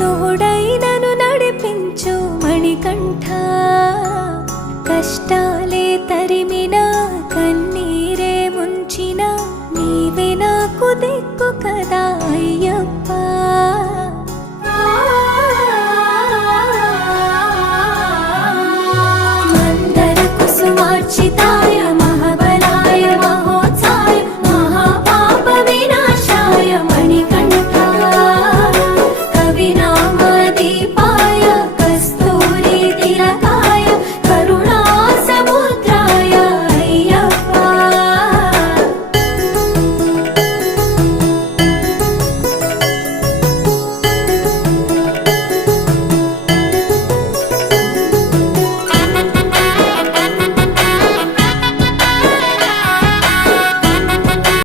తోడైనను నడిపించు మణికంఠ, కష్టాలే తరిమినా కన్నీరే ముంచిన నీవే నాకు దిక్కు కదా.